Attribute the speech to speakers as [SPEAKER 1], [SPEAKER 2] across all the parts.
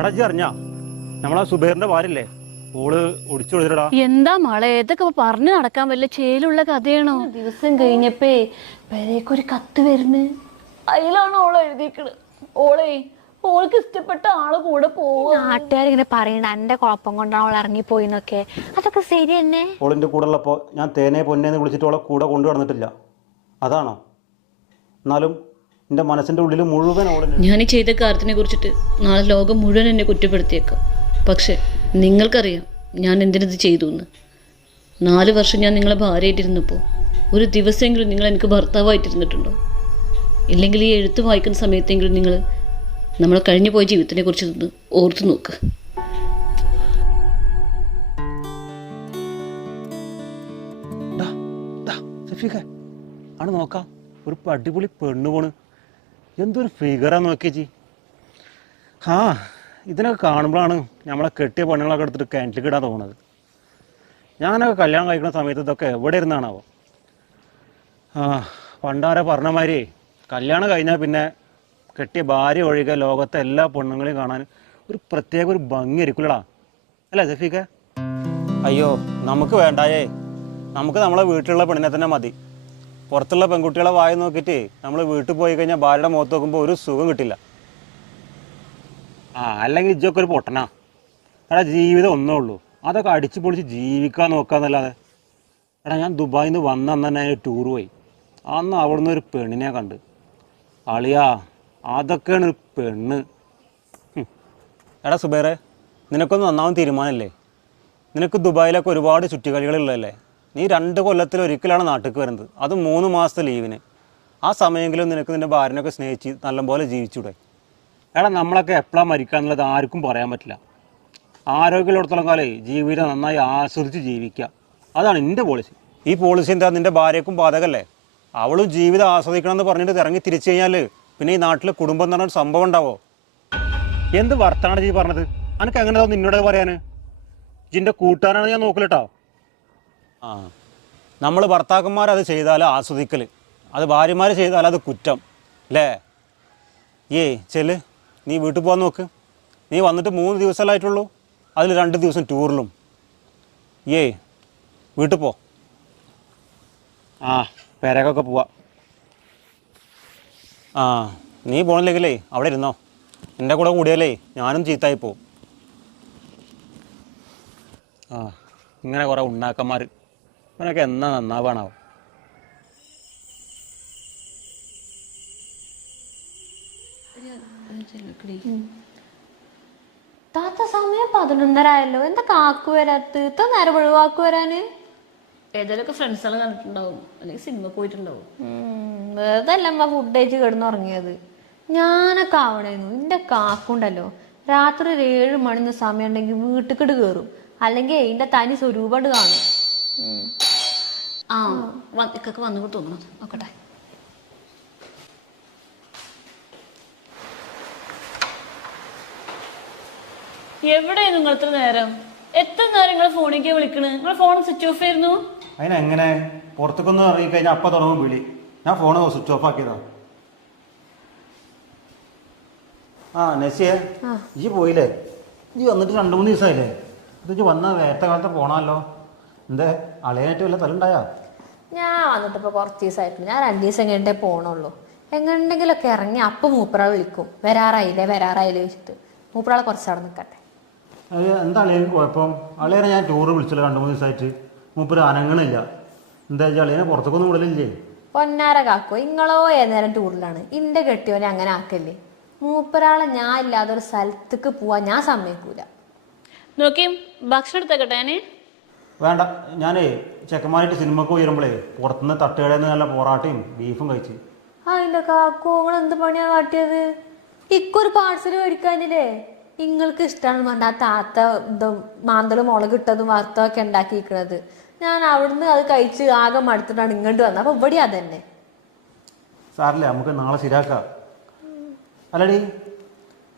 [SPEAKER 1] എടാ അറിഞ്ഞാ? നമ്മളാ സുബൈറിന്റെ ഭാര്യല്ലേ ഓൾ ഒടിച്ചു കൊടുത്തിടാ
[SPEAKER 2] എന്താ മോളെ? ഏതൊക്കെ പറഞ്ഞു നടക്കാൻ വല്ല ചേലുള്ള കഥയാണോ? ദിവസം കഴിഞ്ഞപ്പേ പെരേക്കൊരു കത്ത് വരുന്നു. അതിലാണ് ഓൾ എഴുതിക്കണ് ഓളെ ഓൾക്ക് ഇഷ്ടപ്പെട്ട ആൾ കൂടെ പോവും.
[SPEAKER 3] നാട്ടുകാരിങ്ങനെ പറയണ എന്റെ കുഴപ്പം കൊണ്ടാണ് അവൾ ഇറങ്ങിപ്പോയിന്നൊക്കെ. അതൊക്കെ ശരി തന്നെ.
[SPEAKER 1] ഓളിന്റെ കൂടെ ഉള്ളപ്പോ ഞാൻ തേനെ പൊന്നേന്ന് വിളിച്ചിട്ട് ഓളെ കൂടെ കൊണ്ടു നടന്നിട്ടില്ല അതാണോ? എന്നാലും എന്റെ മനസ്സിന്റെ ഉള്ളിൽ മുഴുവൻ
[SPEAKER 4] ഞാൻ ചെയ്ത കാര്യത്തിനെ കുറിച്ചിട്ട് നാളെ ലോകം മുഴുവൻ എന്നെ കുറ്റപ്പെടുത്തിയേക്കാം. പക്ഷെ നിങ്ങൾക്കറിയാം ഞാൻ എന്തിനത് ചെയ്തു എന്ന് നാല് വർഷം ഞാൻ നിങ്ങളെ ഭാര്യയായിട്ടിരുന്നപ്പോൾ ഒരു ദിവസമെങ്കിലും നിങ്ങൾ എനിക്ക് ഭർത്താവായിട്ടിരുന്നിട്ടുണ്ടോ? ഇല്ലെങ്കിൽ ഈ എഴുത്ത് വായിക്കുന്ന സമയത്തെങ്കിലും നിങ്ങൾ നമ്മൾ കഴിഞ്ഞു പോയ ജീവിതത്തിനെ കുറിച്ച് ഓർത്തു നോക്ക്.
[SPEAKER 1] ആണ് നോക്കാം. ഒരു അടിപൊളി പെണ്ണു പോണ്. എന്തൊരു ഫിഗറാ നോക്കിയ ജി. ആ ഇതിനൊക്കെ കാണുമ്പോഴാണ് നമ്മളെ കെട്ടിയ പെണ്ണുങ്ങളൊക്കെ എടുത്തിട്ട് കിണറ്റിൽ ഇടാൻ തോന്നുന്നത്. ഞാനൊക്കെ കല്യാണം കഴിക്കുന്ന സമയത്ത് ഇതൊക്കെ എവിടെ ഇരുന്നാണാവോ? ആ പണ്ടാരെ പറഞ്ഞമാരി കല്യാണം കഴിഞ്ഞാൽ പിന്നെ കെട്ടിയ ഭാര്യ ഒഴികെ ലോകത്തെ എല്ലാ പെണ്ണുങ്ങളെയും കാണാൻ ഒരു പ്രത്യേക ഒരു ഭംഗി ആയിരിക്കില്ലടാ അല്ലേ സഫീഖേ? അയ്യോ നമുക്ക് വേണ്ടായേ. നമുക്ക് നമ്മളെ വീട്ടിലുള്ള പെണ്ണിനെ തന്നെ മതി. പുറത്തുള്ള പെൺകുട്ടികളെ വായി നോക്കിയിട്ട് നമ്മൾ വീട്ടിൽ പോയി കഴിഞ്ഞാൽ ഭാര്യയുടെ മുഖത്ത് നോക്കുമ്പോൾ ഒരു സുഖം കിട്ടില്ല. ആ അല്ലെങ്കിൽ ഇജ്ജൊക്കെ ഒരു പൊട്ടനാ. എടാ ജീവിതം ഒന്നേ ഉള്ളൂ. അതൊക്കെ അടിച്ചു പൊളിച്ച് ജീവിക്കാൻ നോക്കാന്നല്ലാതെ എടാ ഞാൻ ദുബായിന്ന് നിന്ന് വന്ന അന്ന് തന്നെ ടൂർ പോയി. അന്ന് അവിടുന്ന് ഒരു പെണ്ണിനെ കണ്ട്. അളിയാ അതൊക്കെയാണ് ഒരു പെണ്ണ്. എടാ സുബേറെ നിനക്കൊന്നും നന്നാവും തീരുമാനമല്ലേ? നിനക്ക് ദുബായിലൊക്കെ ഒരുപാട് ചുറ്റിക്കളികളുള്ളതല്ലേ നീ രണ്ട് കൊല്ലത്തിൽ ഒരിക്കലാണ് നാട്ടിലേക്ക് വരുന്നത്. അത് മൂന്ന് മാസത്തെ ലീവിന്. ആ സമയമെങ്കിലും നിനക്ക് നിന്റെ ഭാര്യനൊക്കെ സ്നേഹിച്ച് നല്ലപോലെ ജീവിച്ചൂടെ. എടാ നമ്മളൊക്കെ എപ്പോഴാണ് മരിക്കുക എന്നുള്ളത് ആർക്കും പറയാൻ പറ്റില്ല. ആരോഗ്യമുള്ളിടത്തോളം കാലേ ജീവിതം നന്നായി ആസ്വദിച്ച് ജീവിക്കുക അതാണ് എന്റെ പോളിസി ഈ പോളിസി എന്താ? നിന്റെ ഭാര്യക്കും ബാധകല്ലേ? അവളും ജീവിതം ആസ്വദിക്കണം എന്ന് പറഞ്ഞിട്ട് ഇറങ്ങി തിരിച്ചു കഴിഞ്ഞാൽ പിന്നെ ഈ നാട്ടിൽ കുടുംബം എന്ന് പറഞ്ഞൊരു സംഭവം ഉണ്ടാവോ? എന്ത് വർത്താണ് ജീ പറഞ്ഞത്? അനക്ക് എങ്ങനെ നിന്നോട് പറയാൻ ജിന്റെ കൂട്ടുകാരാണ് ഞാൻ നോക്കലട്ടോ ആ. നമ്മൾ ഭർത്താക്കന്മാർ അത് ചെയ്താൽ ആസ്വദിക്കൽ അത് ഭാര്യമാർ ചെയ്താൽ അത് കുറ്റം. അല്ലേ ഏയ് ചെൽ നീ വീട്ടിൽ പോകാൻ നോക്ക്. നീ വന്നിട്ട് മൂന്ന് ദിവസമല്ലായിട്ടുള്ളൂ. അതിൽ രണ്ട് ദിവസം ടൂറിലും. ഏയ് വീട്ടിൽ പോ. ആ പേരക്കൊക്കെ പോവാ. ആ നീ പോണില്ലെങ്കിലേ അവിടെ ഇരുന്നോ. എന്റെ കൂടെ കൂടിയാലേ ഞാനും ചീത്തായി പോവും. ആ ഇങ്ങനെ കുറേ ഉണ്ടാക്കന്മാർ ഇവനൊക്കെ എന്നാ നന്നാവാണാവും?
[SPEAKER 3] താത്ത സമയം പതിനൊന്നരായല്ലോ. എന്താ കാക്കു വരാത്ത ഇത്ര നേരം ഒഴിവാക്കു വരാന്?
[SPEAKER 4] ഏതായാലും ഫ്രണ്ട്സുകൾ കണ്ടിട്ടുണ്ടാവും. അല്ലെങ്കിൽ സിനിമ പോയിട്ടുണ്ടാവും.
[SPEAKER 3] വെറുതെ അല്ല അമ്മ ഫുഡ് കഴിച്ച് കിടന്നുറങ്ങിയത്. ഞാനൊക്കെ ആവണേന്നു. എന്റെ കാക്കുണ്ടല്ലോ രാത്രി ഒരു ഏഴ് മണിന്ന് സമയം ഉണ്ടെങ്കിൽ വീട്ടിക്കിട് കയറും അല്ലെങ്കിൽ എന്റെ തനി സ്വരൂപം കാണും.
[SPEAKER 4] ആ ഇക്കൊക്കെ വന്നു തോന്നണം. നോക്കട്ടെ. എവിടെയായിരുന്നു നിങ്ങൾ ഇത്ര നേരം? എത്ര നേരം നിങ്ങൾ ഫോണിലേക്ക് വിളിക്കണ്? നിങ്ങൾ ഫോൺ സ്വിച്ച് ഓഫ് ആയിരുന്നു?
[SPEAKER 1] അതിനെങ്ങനെ? പുറത്തേക്കൊന്നും ഇറങ്ങിക്കഴിഞ്ഞാൽ അപ്പം തുടങ്ങും വിളി. ഞാൻ ഫോൺ സ്വിച്ച് ഓഫ് ആക്കിയതാ. ആ നസിയെ ഈ പോയില്ലേ? ഈ വന്നിട്ട് രണ്ട് മൂന്ന് ദിവസമായില്ലേ ഇത് ഇജ്ജ് വന്ന നേരത്തെ കാലത്ത് പോണല്ലോ. എന്തേ അളയായിട്ട് വല്ല തലുണ്ടായാ
[SPEAKER 3] ഞാൻ വന്നിട്ട് ഇപ്പൊ കുറച്ച് ദിവസമായിട്ടില്ല ഞാൻ രണ്ടു ദിവസം കഴിഞ്ഞിട്ടേ പോണുള്ളൂ. എങ്ങനെയുണ്ടെങ്കിലൊക്കെ ഇറങ്ങി അപ്പൊ മൂപ്പറാൾ വിളിക്കും. വരാറായില്ലേ വരാറായില്ലേ വെച്ചിട്ട് മൂപ്പറാളെ കുറച്ചവിടെ നിൽക്കട്ടെ
[SPEAKER 1] അത് എന്താ കുഴപ്പം? അളിയനെ ഞാൻ ടൂറ് വിളിച്ചില്ല രണ്ട് മൂന്ന് ദിവസമായിട്ട് മൂപ്പര് അനങ്ങണില്ല. എന്താ വെച്ചാൽ അളിയനെ പുറത്തേക്കൊന്നും വിടലില്ലേ?
[SPEAKER 3] പൊന്നാര കാക്കോ ഇങ്ങളോ ഏന്നേരം ടൂറിലാണ്? ഇന്റെ കെട്ടിയോനെ അങ്ങനെ ആക്കല്ലേ? മൂപ്പരാളെ ഞാൻ ഇല്ലാതെ ഒരു സ്ഥലത്തേക്ക് പോവാൻ ഞാൻ സമ്മതിക്കൂല.
[SPEAKER 4] നോക്കി ഭക്ഷണം എടുത്തേക്കട്ടെ
[SPEAKER 1] വേണ്ട ഞാനേ ചെക്കന്മാരായിട്ട് സിനിമക്ക് പോയിരുമ്പോഴേ പുറത്തുനിന്ന് തട്ടുകടയിൽ നിന്ന് നല്ല പൊറാട്ടയും ബീഫും കഴിച്ച്.
[SPEAKER 3] ആ എന്റെ കാക്കോ നിങ്ങൾ എന്ത് പണിയാ കാട്ടിയത്? ഇക്കൊരു പാഴ്സൽ മേടിക്കാനില്ലേ നിങ്ങൾക്ക് ഇഷ്ടമാണ് പറഞ്ഞ ആ താത്ത ഇത് മാന്തളും മുളക് ഇട്ടതും വറുത്തതൊക്കെ ഉണ്ടാക്കിയിരിക്കണത്. ഞാൻ അവിടുന്ന് അത് കഴിച്ച് ആകെ മടുത്തിട്ടാണ് ഇങ്ങോട്ട് വന്നത്. അപ്പൊ ഇവിടെ അതന്നെ.
[SPEAKER 1] സാറല്ലേ നമുക്ക് നാളെ ശരിയാക്കാം. അല്ലടി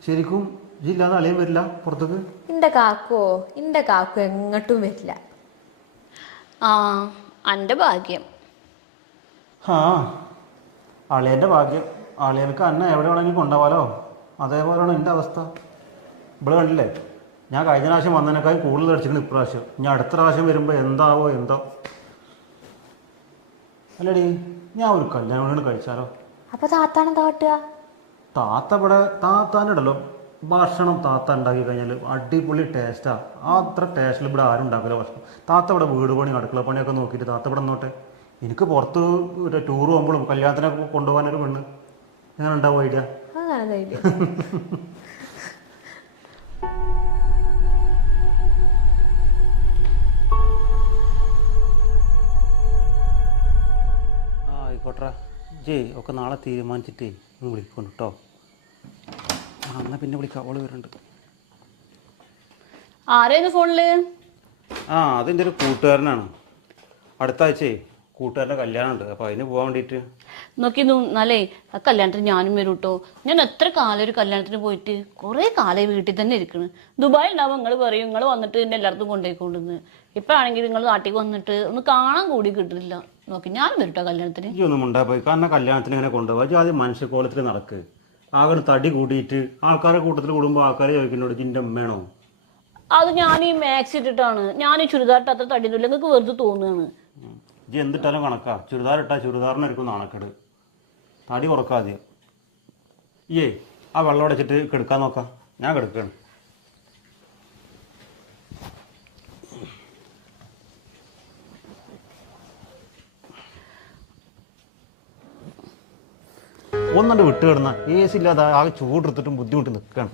[SPEAKER 1] ശരിക്കും ജില്ലാതെ അളിയൻ വരില്ല പുറത്തേക്ക്?
[SPEAKER 3] ഇന്റെ കാക്കോ ഇന്റെ കാക്കോ എങ്ങോട്ടും വരില്ല.
[SPEAKER 4] ആ എന്റെ ഭാഗ്യം.
[SPEAKER 1] ആ അളിയന്റെ ഭാഗ്യം. അളിയനക്ക് അന്ന എവിടെ വേണമെങ്കിലും കൊണ്ടുപോകാലോ അതേപോലെയാണ് എന്റെ അവസ്ഥ. ഇവിടെ കണ്ടില്ലേ? ഞാൻ കഴിഞ്ഞ പ്രാവശ്യം വന്നതിനേക്കാൾ കൂടുതൽ അടിച്ചിരുന്നു ഇപ്രാവശ്യം. ഇനി അടുത്ത പ്രാവശ്യം വരുമ്പോൾ എന്താവോ എന്തോ. അല്ലടി ഞാൻ ഒരു കല്യാണം കഴിച്ചാലോ?
[SPEAKER 3] അപ്പൊ താത്താണ് താട്ടുക
[SPEAKER 1] താത്ത ഇവിടെ താത്താനുണ്ടല്ലോ ഭക്ഷണം താത്ത ഉണ്ടാക്കി കഴിഞ്ഞാൽ അടിപൊളി ടേസ്റ്റാ ആ. അത്ര ടേസ്റ്റിൽ ഇവിടെ ആരും ഉണ്ടാക്കില്ല ഭക്ഷണം. താത്ത ഇവിടെ വീട് പണി അടുക്കള പണിയൊക്കെ നോക്കിയിട്ട് താത്ത ഇവിടെ നോട്ടെ എനിക്ക് പുറത്ത് ഒരു ടൂർ പോകുമ്പോഴും കല്യാണത്തിനൊക്കെ കൊണ്ടുപോകാനൊരു പെണ്ണ്. എങ്ങനെ ഉണ്ടാവും ഐഡിയ ആയിക്കോട്ടെ. ജയ് ഒക്കെ നാളെ തീരുമാനിച്ചിട്ടേ ഒന്ന് വിളിക്കുന്നു കേട്ടോ ആ എന്നാ പിന്നെ വിളിക്കാം. അവൾ വരുന്നുണ്ട്.
[SPEAKER 2] ആരായിരുന്നു ഫോണിൽ?
[SPEAKER 1] ആ അതിന്റെ ഒരു കൂട്ടുകാരനാണ്. അടുത്ത ആഴ്ചയെ കൂട്ടുകാരന്റെ കല്യാണമുണ്ട്. അപ്പോൾ അതിന് പോകാൻ വേണ്ടിയിട്ട്.
[SPEAKER 2] നോക്കി നല്ലേ ആ കല്യാണത്തിന് ഞാനും വരും കേട്ടോ ഞാൻ എത്ര കാലം ഒരു കല്യാണത്തിന് പോയിട്ട് കുറേ കാലം വീട്ടിൽ തന്നെ ഇരിക്കണ്. ദുബായ് ഉണ്ടാവും നിങ്ങൾ പറയും നിങ്ങൾ വന്നിട്ട് എന്നെ എല്ലായിടത്തും കൊണ്ടുപോയിക്കൊണ്ടിരുന്ന് ഇപ്പോഴാണെങ്കിൽ നിങ്ങൾ നാട്ടിൽ വന്നിട്ട് ഒന്ന് കാണാൻ കൂടി കിട്ടില്ല നോക്കി ഞാൻ വരും കേട്ടോ കല്യാണത്തിന്.
[SPEAKER 1] ഈ ഒന്നും ഉണ്ടാ പോയി. കാരണം കല്യാണത്തിന് ഇങ്ങനെ കൊണ്ടുപോകാം ആദ്യം ആദ്യം മനുഷ്യക്കോളത്തിൽ നടക്ക്. ആകെ തടി കൂട്ടിയിട്ട് ആൾക്കാരെ കൂട്ടത്തിൽ കൂടുമ്പോ ആൾക്കാരെ ചോദിക്കുന്നോട് ജിന്റെ അമ്മയാണോ
[SPEAKER 2] അത് ഞാൻ ഈ മാക്സ് ഇട്ടിട്ടാണ്. ഞാൻ ഈ ചുരിദാറിട്ട് അത്ര തടിയൊന്നുമില്ല നിങ്ങൾക്ക് വെറുതെ തോന്നുകയാണ്
[SPEAKER 1] ഇജ്ജ് എന്തിട്ടാലും കണക്കാ. ചുരിദാർ ഇട്ടാ ചുരിദാറിന് എടുക്കും നാണക്കേട്. തടി കുറക്കാതെ. ഏ ആ വെള്ളം അടച്ചിട്ട് കെടുക്കാൻ നോക്കാം. ഞാൻ കെടുക്കുകയാണ് ഒന്നുണ്ട് വിട്ട് കിടന്ന എ സി ഇല്ലാതെ ആകെ ചൂടെടുത്തിട്ടും ബുദ്ധിമുട്ട് നിൽക്കുകയാണ്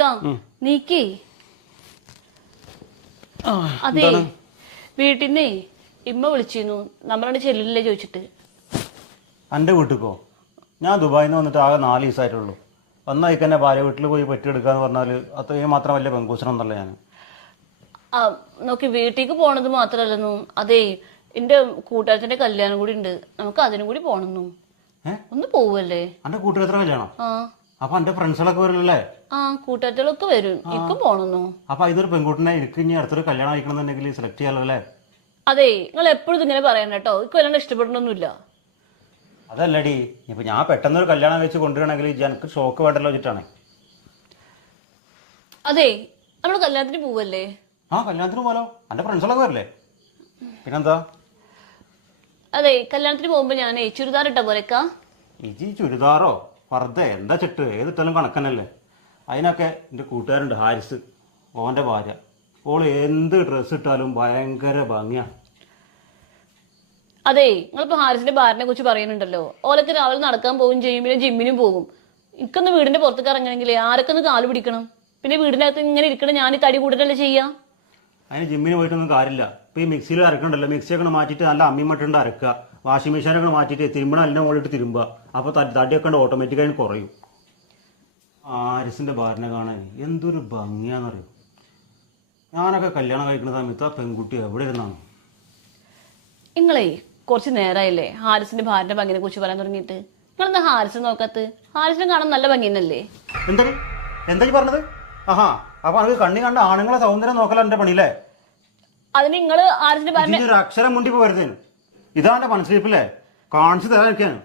[SPEAKER 2] നോക്കി. നീക്കി അതെ വീട്ടിൽ ഇമ്മ വിളിച്ചിരുന്നു. നമ്മളോട് ചെല്ലില്ലേ ചോദിച്ചിട്ട്.
[SPEAKER 1] എന്റെ വീട്ടിക്കോ? ഞാൻ ദുബായിൽ നിന്ന് വന്നിട്ട് ആകെ നാല് ദിവസമായിട്ടുള്ളൂ. വന്നായി തന്നെ ഭാര്യ വീട്ടിൽ പോയി പറ്റിയെടുക്കാന്ന് പറഞ്ഞാൽ അത്രയും മാത്രം വലിയ പെങ്കൂസനൊന്നല്ല ഞാൻ
[SPEAKER 2] ആ നോക്കി വീട്ടിലേക്ക് പോണത് മാത്രല്ലെന്നു. അതേ എന്റെ കൂട്ടുകാരത്തിന്റെ കല്യാണം കൂടി ഉണ്ട്. നമുക്ക് അതിനും കൂടി പോണെന്നു. ഒന്ന് പോവല്ലേ?
[SPEAKER 1] എന്റെ കൂട്ടുകാരത്തിന്റെ കല്യാണം?
[SPEAKER 2] ആ.
[SPEAKER 1] അപ്പം എന്റെ ഫ്രണ്ട്സുകളൊക്കെ വരില്ലേ
[SPEAKER 2] ആ കൂട്ടുകാരികളൊക്കെ വരും. എനിക്ക് പോണെന്നു.
[SPEAKER 1] അപ്പൊ ഇതൊരു പെൺകുട്ടിനെ എനിക്ക് ഇനി അടുത്തൊരു കല്യാണം അയക്കണമെന്നുണ്ടെങ്കിൽ സെലക്ട് ചെയ്യാലോ അല്ലേ?
[SPEAKER 2] അതെ നിങ്ങൾ എപ്പോഴും ഇങ്ങനെ പറയണ്ട കേട്ടോ എനിക്ക് വല്ലാണ്ട് ഇഷ്ടപ്പെടണമൊന്നുമില്ല
[SPEAKER 1] അതല്ലടി ഇപ്പൊ ഞാൻ പെട്ടെന്ന് ഒരു കല്യാണം വെച്ച് കൊണ്ടുവരണമെങ്കിൽ എനിക്ക് ഷോക്ക് വേണ്ടല്ലോ വെച്ചിട്ടാണ്
[SPEAKER 2] അതെ നമ്മൾ കല്യാണത്തിന് പോവല്ലേ?
[SPEAKER 1] ആ കല്യാണത്തിന് പോലോ എന്റെ ഫ്രണ്ട്സുകളൊക്കെ വരില്ലേ? പിന്നെന്താ?
[SPEAKER 2] അതെ കല്യാണത്തിന് പോകുമ്പോ ഞാനേ ചുരിദാർ ഇട്ട പോലെക്കാ
[SPEAKER 1] ഇജി ചുരിദാറോ? ഫർദ എന്താ ചെട്ട്? ഏതിട്ടാലും കണക്കനല്ലേ അതിനൊക്കെ എന്റെ കൂട്ടുകാരുണ്ട് ഹാരിസ്. ഓന്റെ ഭാര്യ. ഓൾ എന്ത് ഡ്രസ്സ് ഇട്ടാലും ഭയങ്കര ഭംഗിയാ.
[SPEAKER 2] അതെ നിങ്ങളിപ്പോ ഹാരിസിന്റെ ഭാര്യനെ കുറിച്ച് പറയുന്നുണ്ടല്ലോ. ഓലൊക്കെ രാവിലെ നടക്കാൻ പോകും ചെയ്യും പിന്നെ ജിമ്മിനും പോകും. ഇക്കൊന്ന് വീടിന്റെ പുറത്തേക്ക് ഇറങ്ങണമെങ്കിൽ ആരൊക്കെ ഒന്ന് കാൽ പിടിക്കണം? പിന്നെ വീടിന്റെ അകത്ത് ഇങ്ങനെ ഇരിക്കണം ഞാൻ ഈ തടി കൂടുതലല്ലേ ചെയ്യാ?
[SPEAKER 1] അതിന് ജിമ്മിന് പോയിട്ടൊന്നും കാര്യമില്ല. ഇപ്പൊ ഈ മിക്സിയിൽ അരക്കണ്ടല്ലോ. മിക്സിയൊക്കെ മാറ്റിയിട്ട് നല്ല അമ്മി മട്ടുണ്ട് അരക്കുക. വാഷിംഗ് മെഷീനൊക്കെ മാറ്റിയിട്ട് തിരുമ്പണ അല്ലെ മുകളിലിട്ട് തിരുമ്പുക. അപ്പോൾ തടിയൊക്കെ ഉണ്ട് ഓട്ടോമാറ്റിക്കായി കുറയും. ആരിസിന്റെ ഭാര്യനെ കാണാൻ എന്തൊരു ഭംഗിയാണെന്നറിയോ ഞാനൊക്കെ കല്യാണം കഴിക്കുന്ന സമയത്ത് ആ പെൺകുട്ടി എവിടെ ഇരുന്നാണ്
[SPEAKER 2] നിങ്ങളെ കുറച്ച് നേരമായില്ലേ ഹാരിസിന്റെ ഭാര്യന്റെ ഭംഗിനെ കുറിച്ച് പറയാൻ തുടങ്ങിയിട്ട്? നിങ്ങളെന്താ ഹാരിസ് നോക്കാത്ത ഹാരിസിനെ കാണാൻ നല്ല ഭംഗിന്നല്ലേ
[SPEAKER 1] എന്താണ്? എന്താ ഈ പറഞ്ഞത്? ആഹാ അപ്പൊ അത് കണ്ണി കണ്ട ആണുങ്ങളെ സൗന്ദര്യം നോക്കല എന്റെ പണിയില്ലേ
[SPEAKER 2] അതിന് നിങ്ങൾ ഹാരിസിന്റെ ഭാര്യ
[SPEAKER 1] അക്ഷരം മുണ്ടി പോരുതേന് ഇതാ എന്റെ മനസ്സിലിപ്പില്ലേ കാണിച്ചു തരാൻ എനിക്കാണ്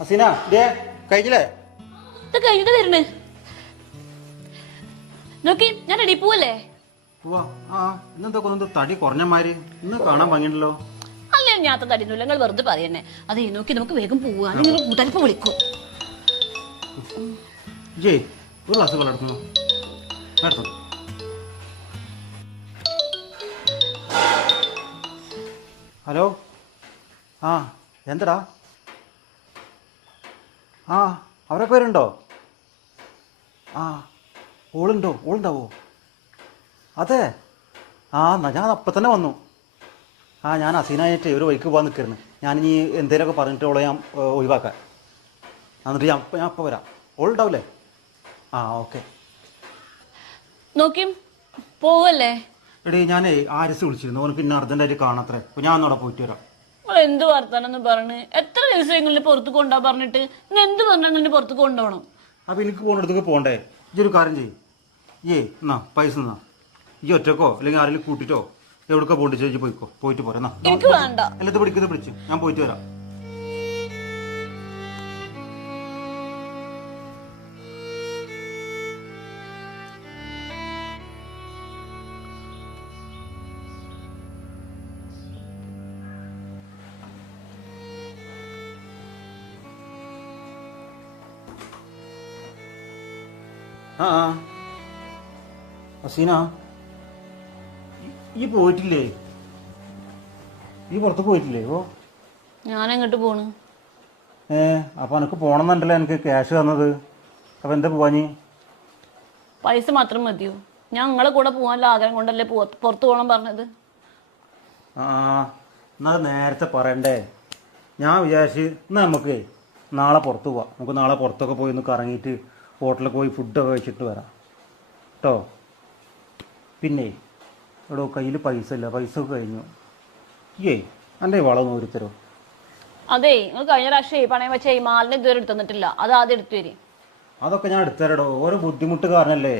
[SPEAKER 1] അസീന ദേ കഴിച്ചില്ലേ
[SPEAKER 2] ഇത് കഴിഞ്ഞിട്ട് തരണേ നോക്കി ഞാൻ റെഡി പോവല്ലേ?
[SPEAKER 1] പോവാ. ആ ഇന്നെന്താ കൊന്നു തടി കുറഞ്ഞ മാതിരി? ഇന്ന് കാണാൻ ഭംഗിയുണ്ടല്ലോ.
[SPEAKER 2] അല്ലേ ഞാൻ വെറുതെ പറയണേ അതെ നോക്കി നമുക്ക് വേഗം പോവാ. നിങ്ങൾ കൂട്ടാലിപ്പോ വിളിക്കും.
[SPEAKER 1] ഒരു ഗ്ലാസ് വെള്ളം ഹലോ? ആ എന്തടാ? ആ അവരൊക്കെ വരുന്നുണ്ടോ ആ ഓളുണ്ടോ? ഓളുണ്ടാവോ? അതെ. ആ ഞാൻ അപ്പം തന്നെ വന്നു. ആ ഞാൻ അസീനായിട്ട് ഒരു വഴിക്ക് പോകാൻ നിൽക്കുന്നു ഞാൻ ഇനി എന്തേലൊക്കെ പറഞ്ഞിട്ടുള്ള ഞാൻ ഒഴിവാക്കാം. ഒഴിവാക്കാൻ എന്നിട്ട് ഞാൻ ഞാൻ അപ്പോൾ വരാം. ഓൾ ഉണ്ടാവില്ലേ ആ ഓക്കെ
[SPEAKER 2] നോക്കിയും പോവല്ലേ?
[SPEAKER 1] എടീ ഞാനേ ആരിസ് വിളിച്ചിരുന്നു. ഓനക്ക് പിന്നെ അർജന്റായിട്ട് കാണാത്രേ. അപ്പോൾ ഞാൻ ഒന്നവിടെ പോയിട്ട് വരാം.
[SPEAKER 2] നിങ്ങൾ എന്ത് വർത്താനെന്ന് പറഞ്ഞ്? എത്ര ദിവസം എങ്ങനെ പുറത്ത് കൊണ്ടാ പറഞ്ഞിട്ട് നിങ്ങൾ എന്ത് പറഞ്ഞാൽ അങ്ങനെ പുറത്ത് കൊണ്ടുപോകണം.
[SPEAKER 1] അപ്പോൾ എനിക്ക് പോകുന്നിടത്തേക്ക് പോകണ്ടേ ഇജ്ജൊരു കാര്യം ചെയ്യും. ഏ എന്നാ പൈസ എന്നാ ഈ ഒറ്റക്കോ? അല്ലെങ്കിൽ ആരെങ്കിലും കൂട്ടിട്ടോ? എവിടേക്കോ പോണ്ട് ചേച്ചി പോയിക്കോ. പോയിട്ട് പോരാ. എല്ലാത്ത
[SPEAKER 2] എനിക്ക് വേണ്ട.
[SPEAKER 1] പിടിക്കുന്നത് പിടിച്ച്. ഞാൻ പോയിട്ട് വരാം. ആ ആ. ഹസീന ഈ- പോയിട്ടില്ലേ? ഈ പുറത്ത് പോയിട്ടില്ലേ? ഓ.
[SPEAKER 2] ഞാൻ എങ്ങോട്ട് പോണു?
[SPEAKER 1] ഏ അപ്പൊ എനക്ക് പോണമെന്നുണ്ടല്ലോ എനിക്ക് ക്യാഷ് തന്നത്? അപ്പൊ എന്താ പോവാഞ്ഞി?
[SPEAKER 2] പൈസ മാത്രം മതിയോ? ഞാൻ നിങ്ങളെ കൂടെ പോകാനുള്ള ആഗ്രഹം കൊണ്ടല്ലേ പുറത്ത് പോകണം പറഞ്ഞത്.
[SPEAKER 1] ആ എന്നാ നേരത്തെ പറയണ്ടേ. ഞാൻ വിചാരിച്ച് എന്നാ നമുക്ക് നാളെ പുറത്ത് പോവാം. നമുക്ക് നാളെ പുറത്തൊക്കെ പോയി ഒന്ന് കറങ്ങിയിട്ട് ഹോട്ടലിൽ പോയി ഫുഡൊക്കെ കഴിച്ചിട്ട് വരാം. കേട്ടോ പിന്നെ ഇവിടെ കയ്യിൽ പൈസ ഇല്ല പൈസ ഒക്കെ കഴിഞ്ഞു. ഏ എന്റെ വളം നൂരി തരുമോ
[SPEAKER 2] അതെ നിങ്ങൾ കഴിഞ്ഞ പ്രാവശ്യം പണയം വെച്ച ഈ മാലിന് ഇതുവരെ എടുത്തു തന്നിട്ടില്ല. അത് ആദ്യം എടുത്തു തരി
[SPEAKER 1] അതൊക്കെ ഞാൻ എടുത്തരടോ. ഓരോ ബുദ്ധിമുട്ട് കാരണല്ലേ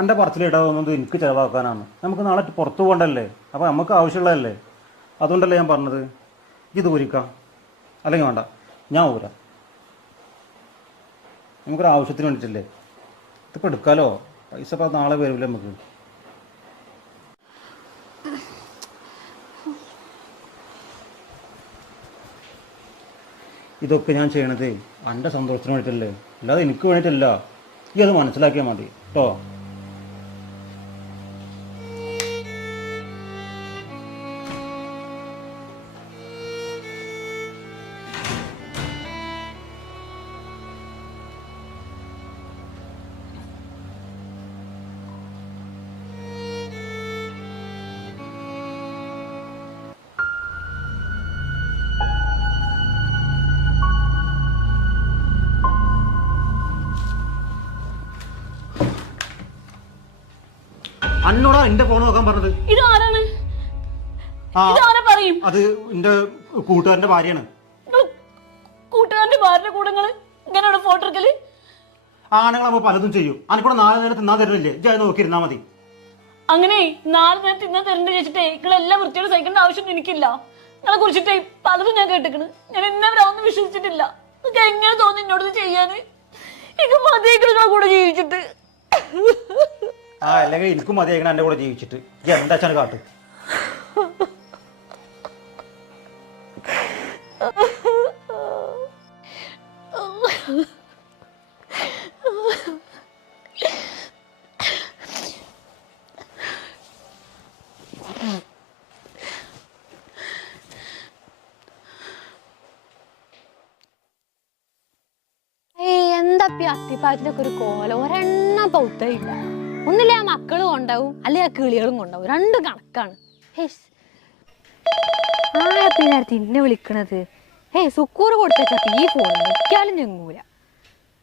[SPEAKER 1] എന്റെ പറച്ചിലിടാവുന്നത് എനിക്ക് ചിലവാക്കാനാണ്. നമുക്ക് നാളെ പുറത്തു പോകണ്ടല്ലേ? അപ്പോൾ നമുക്ക് ആവശ്യമുള്ളതല്ലേ? അതുകൊണ്ടല്ലേ ഞാൻ പറഞ്ഞത്. ഇത് ഊരിക്കാം. അല്ലെങ്കിൽ വേണ്ട. ഞാൻ ഊരാം. നമുക്കൊരു ആവശ്യത്തിന് വേണ്ടിയിട്ടല്ലേ? ഇതിപ്പോൾ എടുക്കാലോ? പൈസ ഇപ്പോൾ നാളെ വരില്ല നമുക്ക്. ഇതൊക്കെ ഞാൻ ചെയ്യണത്. എന്റെ സന്തോഷത്തിന് വേണ്ടിയിട്ടല്ലേ? അല്ലാതെ എനിക്ക് വേണ്ടിയിട്ടല്ല. ഈ അത് മനസ്സിലാക്കിയാൽ മതി. കേട്ടോ അന്നോടാ എന്റെ ഫോൺ നോക്കാൻ പറഞ്ഞത്?
[SPEAKER 2] ഇത് ആരാണ്
[SPEAKER 1] ആ
[SPEAKER 2] ഇത് ആരാ പറയും?
[SPEAKER 1] അത് എന്റെ കൂട്ടുകാരന്റെ ഭാര്യയാണ്.
[SPEAKER 2] കൂട്ടുകാരന്റെ ഭാര്യ കൂടെ ഇങ്ങനെയാണ് ഫോട്ടോ
[SPEAKER 1] എടുക്കൽ? പലതും ചെയ്യും. അനക്കൂടെ നാളെ നേരം തിന്നാൻ തരുന്നില്ലേ ഇജ്ജ് നോക്കിയിരുന്നാ മതി.
[SPEAKER 2] അങ്ങനെ നാളെ നേരം തിന്നാൻ തരണ്ട് ചോദിച്ചിട്ടേ നിങ്ങളെല്ലാം വൃത്തിയോട് സഹിക്കേണ്ട ആവശ്യം എനിക്കില്ല. നിങ്ങളെ കുറിച്ചിട്ടേ പലതും ഞാൻ കേട്ടിക്കണ്. ഞാൻ എന്നെ ഒന്നും വിശ്വസിച്ചിട്ടില്ല. നിങ്ങൾക്ക് എങ്ങനെ തോന്നി എന്നോട് ഇത് ചെയ്യാന് എനിക്ക് മതി കൂടെ ജീവിച്ചിട്ട്.
[SPEAKER 1] ആ അല്ലെങ്കിൽ എനിക്കും മതിയാക്കണം എന്റെ കൂടെ ജീവിച്ചിട്ട്. എന്താ വെച്ചാൽ കാട്ട്
[SPEAKER 3] എന്താ അത്തിപ്പാറ്റിനൊക്കെ ഒരു കോല? ഒരെണ്ണം പൗത്തയില്ല ഒന്നില്ലേ ആ മക്കളും കൊണ്ടാവും അല്ലെ ആ കിളികളും കൊണ്ടാവും. രണ്ടും കണക്കാണ്. ഇന്നെ വിളിക്കണത്? ഹേ സുക്കൂർ കൊടുത്ത ഈ ഫോൺ നിൽക്കാലും ഞങ്ങൂല.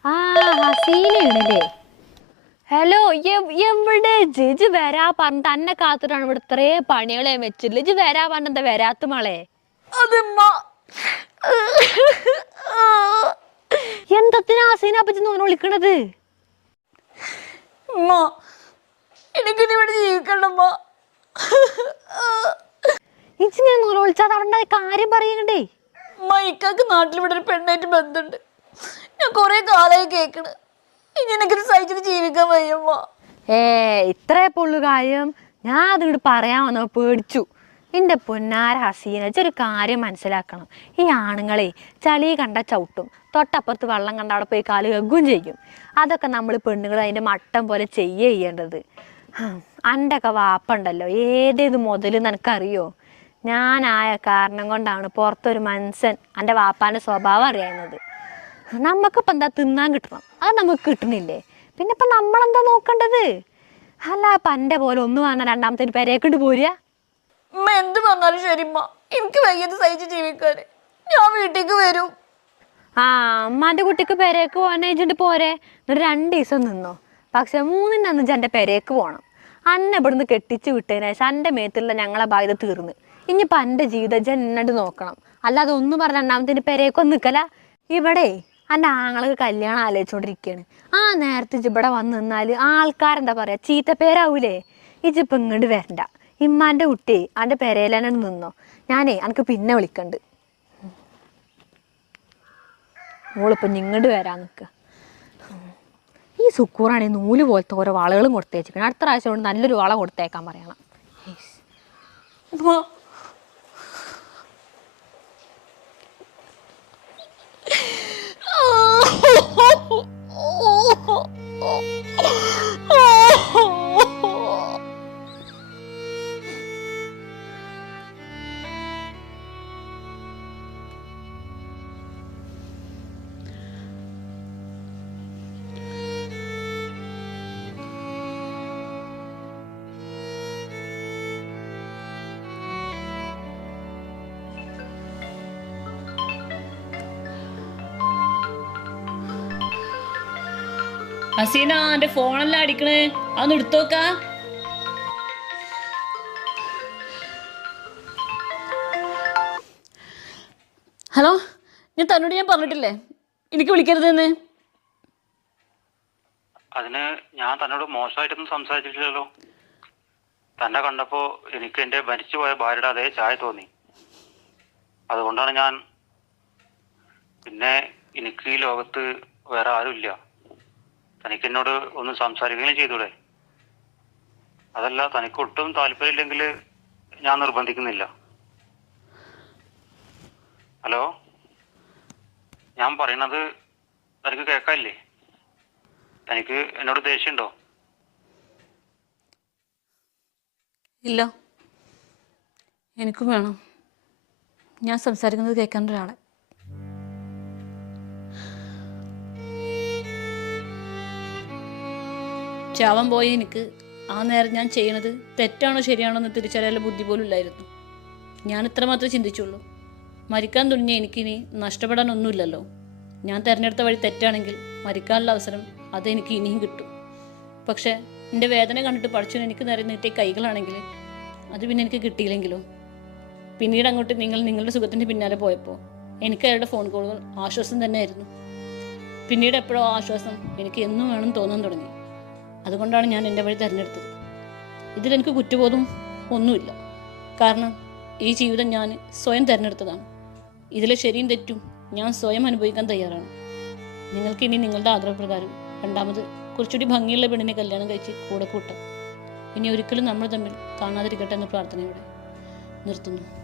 [SPEAKER 3] ആ ഹസീനയാണല്ലേ? ഹലോ എവിടെ? ജിജ് വരാ പറഞ്ഞ തന്നെ കാത്തിട്ടാണ് ഇവിടെ ഇത്രേ പണികളെ വെച്ചില്ല ഇജ് വരാ പറഞ്ഞ എന്താ വരാത്ത മളെ? എന്തത്തിനാ ഹസീന പറ്റി നോനെ വിളിക്കണത്?
[SPEAKER 2] എനിക്കിനി ഇവിടെ ജീവിക്കണ്ടമ്മ
[SPEAKER 3] ഇച്ചിങ്ങനെ നോനെ വിളിച്ചാൽ അവിടെ കാര്യം പറയണ്ടേ?
[SPEAKER 2] മൈക്കാക്ക് നാട്ടിൽ ഇവിടെ ഒരു പെണ്ണായിട്ട് ബന്ധമുണ്ട് ഞാൻ കുറെ കാലമായി കേക്കണ്. ഇനി എനിക്കിത് സഹിച്ചിട്ട് ജീവിക്കാൻ വയ്യമ്മ.
[SPEAKER 3] ഏ ഇത്രേ പൊള്ളു കാര്യം. ഞാൻ അതിങ്ങോട്ട് പറയാൻ വന്നോ പേടിച്ചു. എന്റെ പൊന്നാര ഹസീന ഒരു കാര്യം മനസ്സിലാക്കണം. ഈ ആണുങ്ങളെ ചളി കണ്ട ചവിട്ടും തൊട്ടപ്പുറത്ത് വെള്ളം കണ്ട അവിടെ പോയി കാൽ കഗ്ഗും ചെയ്യും. അതൊക്കെ നമ്മൾ പെണ്ണുങ്ങൾ അതിന്റെ മട്ടം പോലെ ചെയ്യേ ചെയ്യേണ്ടത്. അന്റെയൊക്കെ വാപ്പുണ്ടല്ലോ. ഏതേത് മുതൽ നിനക്കറിയോ? ഞാനായ കാരണം കൊണ്ടാണ് പുറത്തൊരു മനുഷ്യൻ എന്റെ വാപ്പാന്റെ സ്വഭാവം അറിയുന്നത് നമുക്കിപ്പോൾ എന്താ തിന്നാൻ കിട്ടണം? അത് നമുക്ക് കിട്ടണില്ലേ പിന്നെ ഇപ്പം നമ്മളെന്താ നോക്കേണ്ടത്? അല്ല അപ്പം എന്റെ പോലെ ഒന്ന് പറഞ്ഞ രണ്ടാമത്തെ പെരേക്കിട്ട് പോരുക?
[SPEAKER 5] ഉമ്മ എന്ത് പറഞ്ഞാലും ശരിമ്മ എനിക്ക് വയ്യത് സഹിച്ച് ജീവിക്കാൻ ഞാൻ വീട്ടിലേക്ക് വരും.
[SPEAKER 3] ആ അമ്മാന്റെ കുട്ടിക്ക് പെരേക്ക് പോകാൻ കഴിഞ്ഞിട്ട് പോരെ. എന്നിട്ട് രണ്ട് ദിവസം നിന്നോ? പക്ഷെ മൂന്നിന്റെ അന്ന് എന്റെ പെരേക്ക് പോകണം അന്നെ ഇവിടുന്ന് കെട്ടിച്ച് വിട്ടതിന് ശേഷം എന്റെ മേത്തുള്ള ഞങ്ങളെ ബാധ്യത തീർന്ന്. ഇനിയിപ്പോൾ എന്റെ ജീവിതം ജൻ എന്നോട് നോക്കണം. അല്ലാതെ ഒന്നും പറഞ്ഞ രണ്ടാമത്തിന് പെരേക്കൊന്നും നിൽക്കല ഇവിടെ എന്റെ ആങ്ങൾക്ക് കല്യാണം ആലോചിച്ചുകൊണ്ടിരിക്കുകയാണ് ആ നേരത്തെ ഇവിടെ വന്നു നിന്നാൽ ആൾക്കാരെന്താ പറയുക ചീത്ത പേരാവൂലേ? ഇജ്ജിപ്പോൾ ഇങ്ങോട്ട് വരണ്ട. ഇമ്മാന്റെ കുട്ടി എന്റെ പെരയിലാണ് നിന്നോ. ഞാനേ എനിക്ക് പിന്നെ വിളിക്കണ്ട്. മോളിപ്പം ഇങ്ങോട്ട് വരാൻ നിൽക്കുക ഈ സുക്കൂറാണെങ്കിൽ നൂൽ പോലത്തെ ഓരോ വളകളും കൊടുത്തേച്ചിരിക്കണം. അടുത്ത പ്രാവശ്യം കൊണ്ട് നല്ലൊരു വള കൊടുത്തേക്കാൻ പറയണം. ഹേസ്.
[SPEAKER 2] ഹസീന എന്റെ ഫോണെല്ലാം അടിക്കണേ. അതൊന്ന് എടുത്തോക്ക ഹലോ ഞാൻ തന്നോട് ഞാൻ പറഞ്ഞിട്ടില്ലേ? എനിക്ക് വിളിക്കരുതെന്ന്
[SPEAKER 1] അതിന് ഞാൻ തന്നോട് മോശമായിട്ടൊന്നും സംസാരിച്ചിട്ടില്ലല്ലോ. തന്നെ കണ്ടപ്പോ എനിക്ക് എന്റെ മരിച്ചുപോയ ഭാര്യയുടെ അതേ ചായ തോന്നി. അതുകൊണ്ടാണ് ഞാൻ പിന്നെ എനിക്ക് ഈ ലോകത്ത് വേറെ ആരുമില്ല. തനിക്ക് എന്നോട് ഒന്ന് സംസാരിക്കുകയും ചെയ്തൂടെ അതല്ല തനിക്ക് ഒട്ടും താല്പര്യമില്ലെങ്കിൽ ഞാൻ നിർബന്ധിക്കുന്നില്ല. ഹലോ? ഞാൻ പറയണത് തനിക്ക് കേൾക്കാനില്ലേ? തനിക്ക് എന്നോട് ദേഷ്യമുണ്ടോ?
[SPEAKER 2] ഇല്ല. എനിക്കും വേണം. ഞാൻ സംസാരിക്കുന്നത് കേൾക്കാൻ ഒരാളെ. ചാവാൻ പോയ എനിക്ക് ആ നേരം ഞാൻ ചെയ്യണത് തെറ്റാണോ ശരിയാണോ എന്ന് തിരിച്ചറിയാനുള്ള ബുദ്ധി പോലും ഇല്ലായിരുന്നു. ഞാൻ ഇത്ര മാത്രമേ ചിന്തിച്ചുള്ളൂ. മരിക്കാൻ തുനിഞ്ഞ എനിക്കിനി നഷ്ടപ്പെടാനൊന്നുമില്ലല്ലോ. ഞാൻ തിരഞ്ഞെടുത്ത വഴി തെറ്റാണെങ്കിൽ മരിക്കാനുള്ള അവസരം അതെനിക്ക് ഇനിയും കിട്ടും. പക്ഷേ എന്റെ വേദന കണ്ടിട്ട് പഠിച്ചു എനിക്ക് നേരെ നീട്ടിയ കൈകളാണെങ്കിൽ അത് പിന്നെ എനിക്ക് കിട്ടിയില്ലെങ്കിലോ പിന്നീട് അങ്ങോട്ട് നിങ്ങൾ നിങ്ങളുടെ സുഖത്തിന്റെ പിന്നാലെ പോയപ്പോൾ എനിക്ക് അയാളുടെ ഫോൺ കോളുകൾ ആശ്വാസം തന്നെയായിരുന്നു. പിന്നീട് എപ്പോഴോ ആശ്വാസം എനിക്ക് എന്നും വേണം തോന്നാൻ തുടങ്ങി. അതുകൊണ്ടാണ് ഞാൻ എന്റെ വഴി തിരഞ്ഞെടുത്തത്. ഇതിലെനിക്ക് കുറ്റബോധം ഒന്നുമില്ല. കാരണം ഈ ജീവിതം ഞാൻ സ്വയം തിരഞ്ഞെടുത്തതാണ്. ഇതിലെ ശരിയും തെറ്റും ഞാൻ സ്വയം അനുഭവിക്കാൻ തയ്യാറാണ്. നിങ്ങൾക്ക് ഇനി നിങ്ങളുടെ ആഗ്രഹപ്രകാരം രണ്ടാമത് കുറച്ചുകൂടി ഭംഗിയുള്ള പെണ്ണിനെ കല്യാണം കഴിച്ച് കൂടെ കൂട്ടാം. ഇനി ഒരിക്കലും നമ്മൾ തമ്മിൽ കാണാതിരിക്കട്ടെ എന്ന പ്രാർത്ഥനയോടെ നിർത്തുന്നു.